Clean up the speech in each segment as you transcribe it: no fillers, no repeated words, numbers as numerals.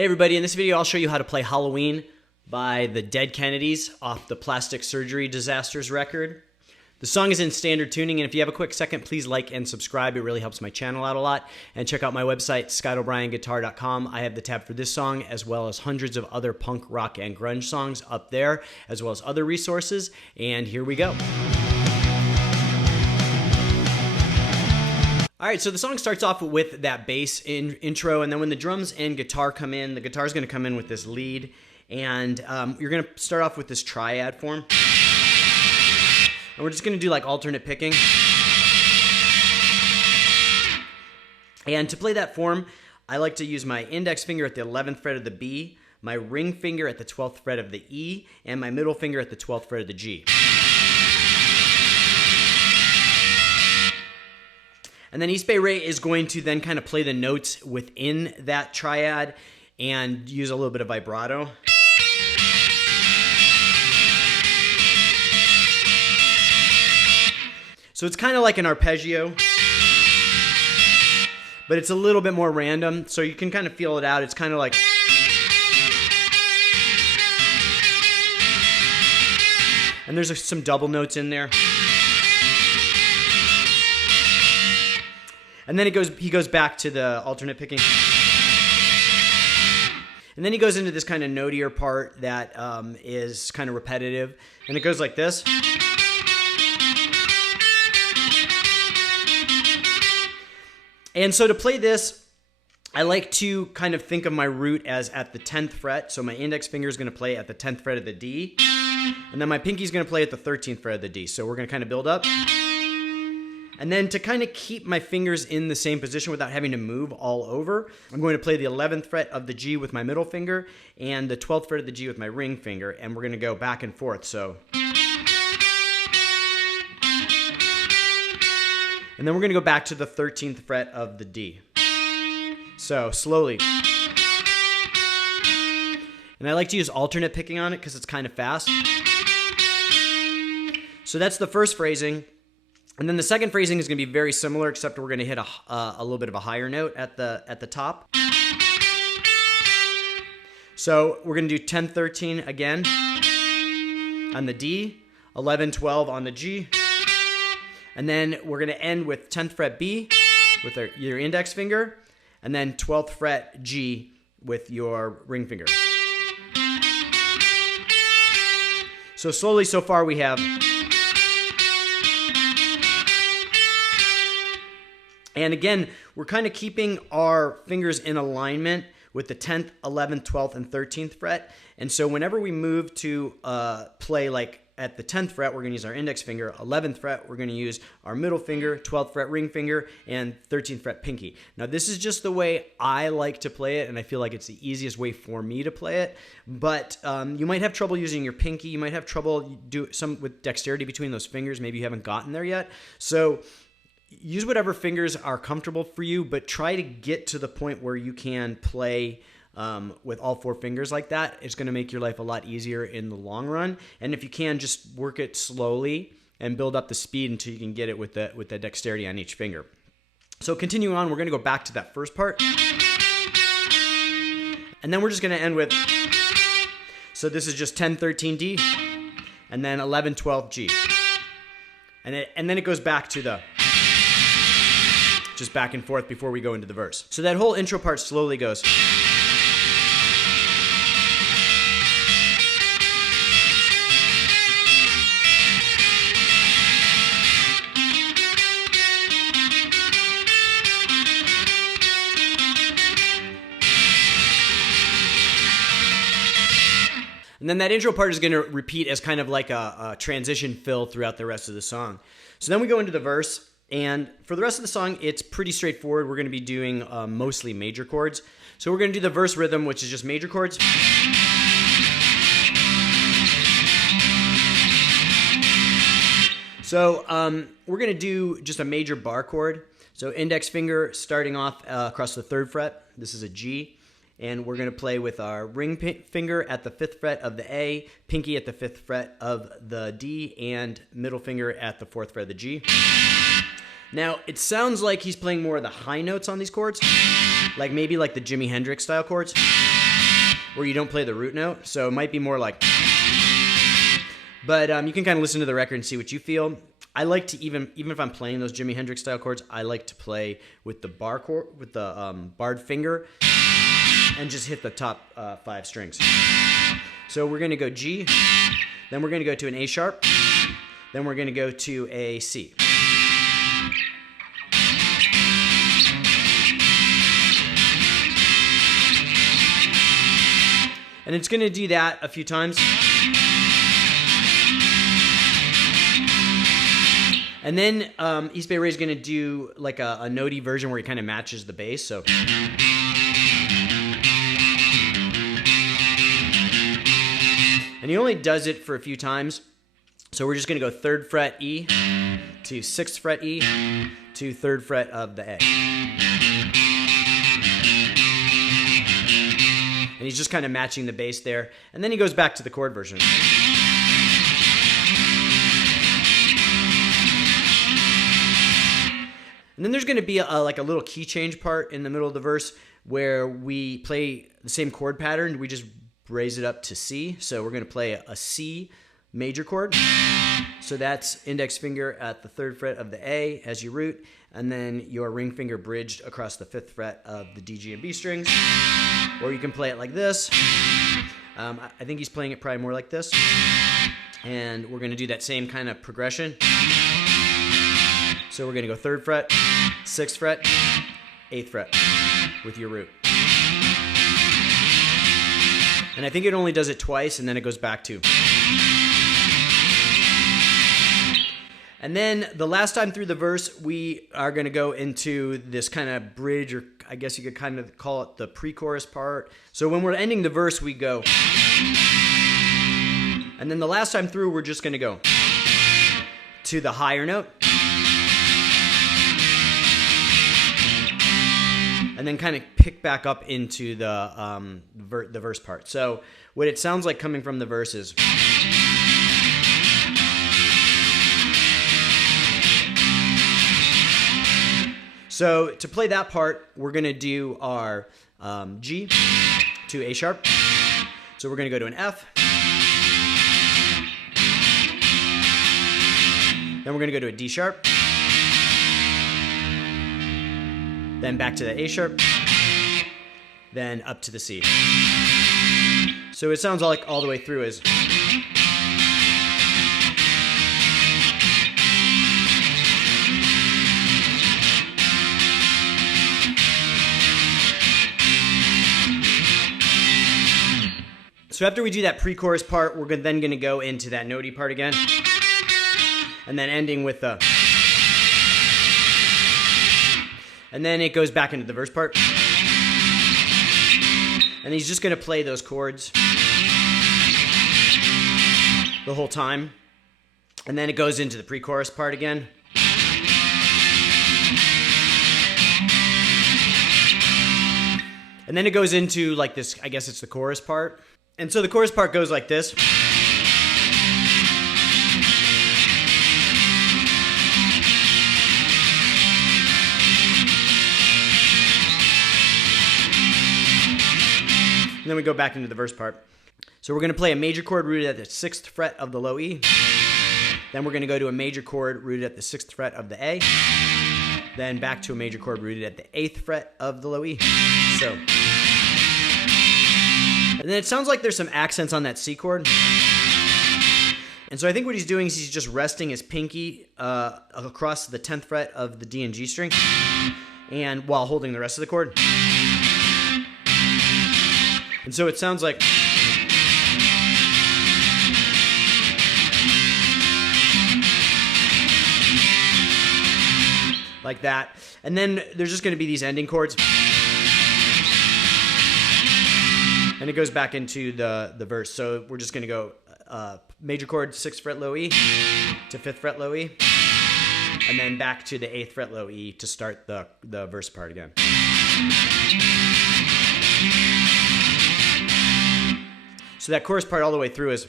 Hey everybody, in this video I'll show you how to play Halloween by the Dead Kennedys off the Plastic Surgery Disasters record. The song is in standard tuning, and if you have a quick second, please like and subscribe. It really helps my channel out a lot. And check out my website, ScottO'BrienGuitar.com. I have the tab for this song as well as hundreds of other punk, rock, and grunge songs up there, as well as other resources. And here we go. All right, so the song starts off with that bass intro, and then when the drums and guitar come in, the guitar is going to come in with this lead, and you're going to start off with this triad form. And we're just going to do like alternate picking. And to play that form, I like to use my index finger at the 11th fret of the B, my ring finger at the 12th fret of the E, and my middle finger at the 12th fret of the G. And then East Bay Ray is going to then kind of play the notes within that triad and use a little bit of vibrato. So it's kind of like an arpeggio, but it's a little bit more random, so you can kind of feel it out. It's kind of like... And there's some double notes in there. And then he goes back to the alternate picking. And then he goes into this kind of notier part that is kind of repetitive. And it goes like this. And so to play this, I like to kind of think of my root as at the 10th fret. So my index finger is going to play at the 10th fret of the D. And then my pinky is going to play at the 13th fret of the D. So we're going to kind of build up. And then to kind of keep my fingers in the same position without having to move all over, I'm going to play the 11th fret of the G with my middle finger and the 12th fret of the G with my ring finger, and we're going to go back and forth. So, and then we're going to go back to the 13th fret of the D. So slowly. And I like to use alternate picking on it because it's kind of fast. So that's the first phrasing. And then the second phrasing is going to be very similar, except we're going to hit a little bit of a higher note at the top. So we're going to do 10-13 again on the D, 11-12 on the G, and then we're going to end with 10th fret B with your index finger, and then 12th fret G with your ring finger. So slowly so far we have... And again, we're kind of keeping our fingers in alignment with the 10th, 11th, 12th, and 13th fret. And so whenever we move to play like at the 10th fret, we're going to use our index finger. 11th fret, we're going to use our middle finger, 12th fret ring finger, and 13th fret pinky. Now this is just the way I like to play it, and I feel like it's the easiest way for me to play it. But you might have trouble using your pinky. You might have trouble with dexterity between those fingers. Maybe you haven't gotten there yet. So use whatever fingers are comfortable for you, but try to get to the point where you can play with all four fingers like that. It's going to make your life a lot easier in the long run. And if you can, just work it slowly and build up the speed until you can get it with the dexterity on each finger. So continuing on, we're going to go back to that first part. And then we're just going to end with, so this is just 10-13 D, and then 11-12 G. And then it goes back to the... just back and forth before we go into the verse. So that whole intro part slowly goes. And then that intro part is going to repeat as kind of like a transition fill throughout the rest of the song. So then we go into the verse. And for the rest of the song, it's pretty straightforward. We're going to be doing mostly major chords. So we're going to do the verse rhythm, which is just major chords. So we're going to do just a major bar chord. So index finger starting off across the 3rd fret. This is a G. And we're going to play with our ring finger at the 5th fret of the A, pinky at the 5th fret of the D, and middle finger at the 4th fret of the G. Now, it sounds like he's playing more of the high notes on these chords, like maybe like the Jimi Hendrix style chords. where you don't play the root note. So it might be more like, but you can kind of listen to the record and see what you feel. I like to even if I'm playing those Jimi Hendrix style chords, I like to play with the bar chord, with the barred finger, and just hit the top 5 strings. So we're going to go G, then we're going to go to an A sharp, then we're going to go to a C. And it's going to do that a few times. And then East Bay Ray is going to do like a notey version where he kind of matches the bass. So, and he only does it for a few times. So we're just going to go 3rd fret E to 6th fret E to 3rd fret of the A. And he's just kind of matching the bass there. And then he goes back to the chord version. And then there's going to be like a little key change part in the middle of the verse where we play the same chord pattern. We just raise it up to C. So we're going to play a C major chord. So that's index finger at the 3rd fret of the A as you root, and then your ring finger bridged across the 5th fret of the D, G, and B strings. Or you can play it like this. I think he's playing it probably more like this. And we're going to do that same kind of progression. So we're going to go 3rd fret, 6th fret, 8th fret with your root. And I think it only does it twice, and then it goes back to. And then the last time through the verse, we are going to go into this kind of bridge, or I guess you could kind of call it the pre-chorus part. So when we're ending the verse, we go. And then the last time through, we're just going to go to the higher note. And then kind of pick back up into the verse part. So what it sounds like coming from the verse is. So to play that part, we're going to do our G to A sharp. So we're going to go to an F. Then we're going to go to a D sharp. Then back to the A sharp. Then up to the C. So it sounds like all the way through is. So after we do that pre-chorus part, we're then going to go into that notey part again. And then ending with the. And then it goes back into the verse part. And he's just going to play those chords the whole time. And then it goes into the pre-chorus part again. And then it goes into like this, I guess it's the chorus part. And so the chorus part goes like this. And then we go back into the verse part. So we're going to play a major chord rooted at the 6th fret of the low E. Then we're going to go to a major chord rooted at the 6th fret of the A. Then back to a major chord rooted at the 8th fret of the low E. So. And then it sounds like there's some accents on that C chord. And so I think what he's doing is he's just resting his pinky across the 10th fret of the D and G string, and while holding the rest of the chord. And so it sounds like. Like that. And then there's just going to be these ending chords. And it goes back into the verse. So we're just going to go major chord 6th fret low E to 5th fret low E. And then back to the 8th fret low E to start the verse part again. So that chorus part all the way through is.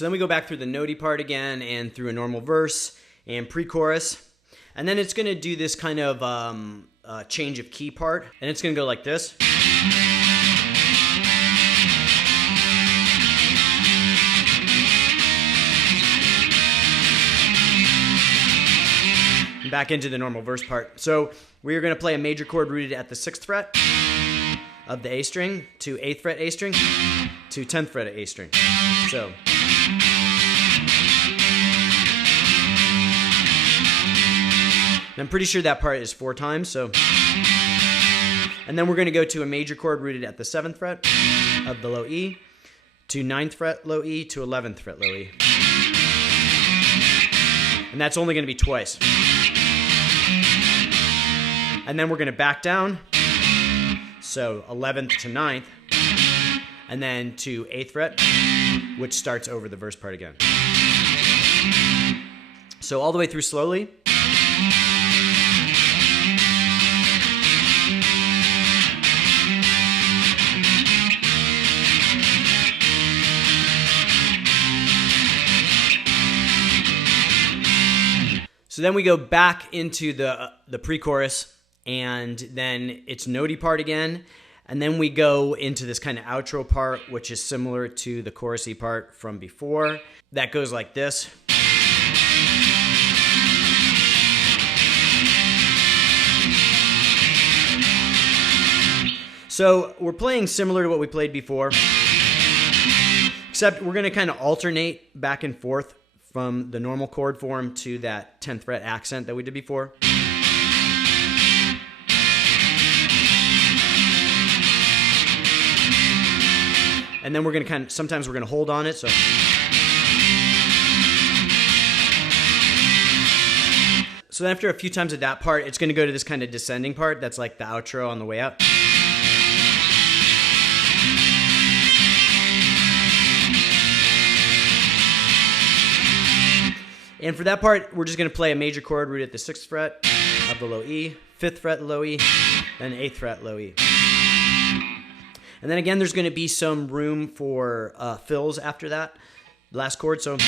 So then we go back through the notey part again and through a normal verse and pre-chorus. And then it's going to do this kind of change of key part. And it's going to go like this. Back into the normal verse part. So we are going to play a major chord rooted at the 6th fret of the A string to 8th fret A string to 10th fret of A string. So I'm pretty sure that part is 4 times. So, and then we're going to go to a major chord rooted at the 7th fret of the low E to 9th fret low E to 11th fret low E. And that's only going to be twice. And then we're going to back down, so 11th to 9th, and then to 8th fret, which starts over the verse part again. So all the way through slowly. So then we go back into the pre-chorus, and then it's notey part again, and then we go into this kind of outro part, which is similar to the chorusy part from before. That goes like this. So we're playing similar to what we played before, except we're going to kind of alternate back and forth from the normal chord form to that 10th fret accent that we did before. And then we're going to sometimes we're going to hold on it. So then after a few times of that part, it's going to go to this kind of descending part that's like the outro on the way out. And for that part, we're just going to play a major chord rooted at the 6th fret of the low E, 5th fret low E, then 8th fret low E. And then again, there's going to be some room for fills after that last chord. So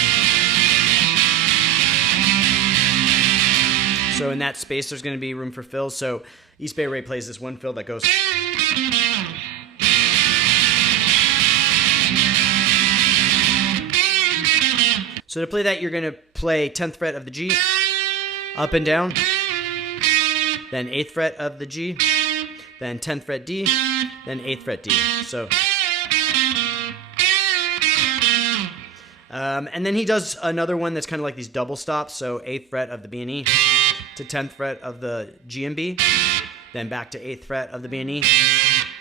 in that space, there's going to be room for fills. So East Bay Ray plays this one fill that goes. So to play that, you're going to play 10th fret of the G, up and down, then 8th fret of the G, then 10th fret D, then 8th fret D. So, and then he does another one that's kind of like these double stops. So 8th fret of the B and E to 10th fret of the G and B, then back to 8th fret of the B and E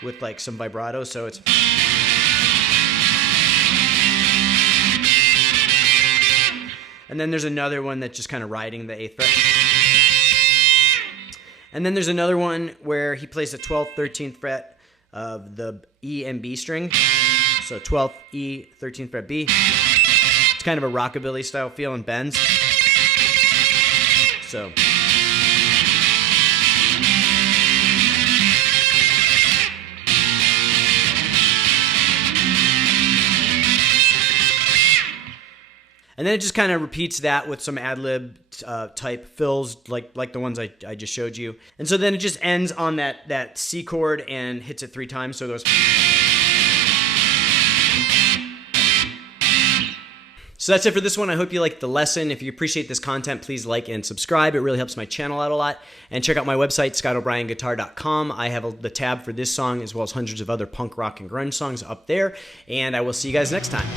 with like some vibrato. So it's. And then there's another one that's just kind of riding the 8th fret. And then there's another one where he plays the 12th, 13th fret of the E and B string. So 12th, E, 13th fret B. It's kind of a rockabilly style feel and bends. So. And then it just kind of repeats that with some ad-lib type fills like the ones I just showed you. And so then it just ends on that C chord and hits it 3 times. So it goes. So that's it for this one. I hope you liked the lesson. If you appreciate this content, please like and subscribe. It really helps my channel out a lot. And check out my website, ScottO'BrienGuitar.com. I have the tab for this song as well as hundreds of other punk rock and grunge songs up there. And I will see you guys next time.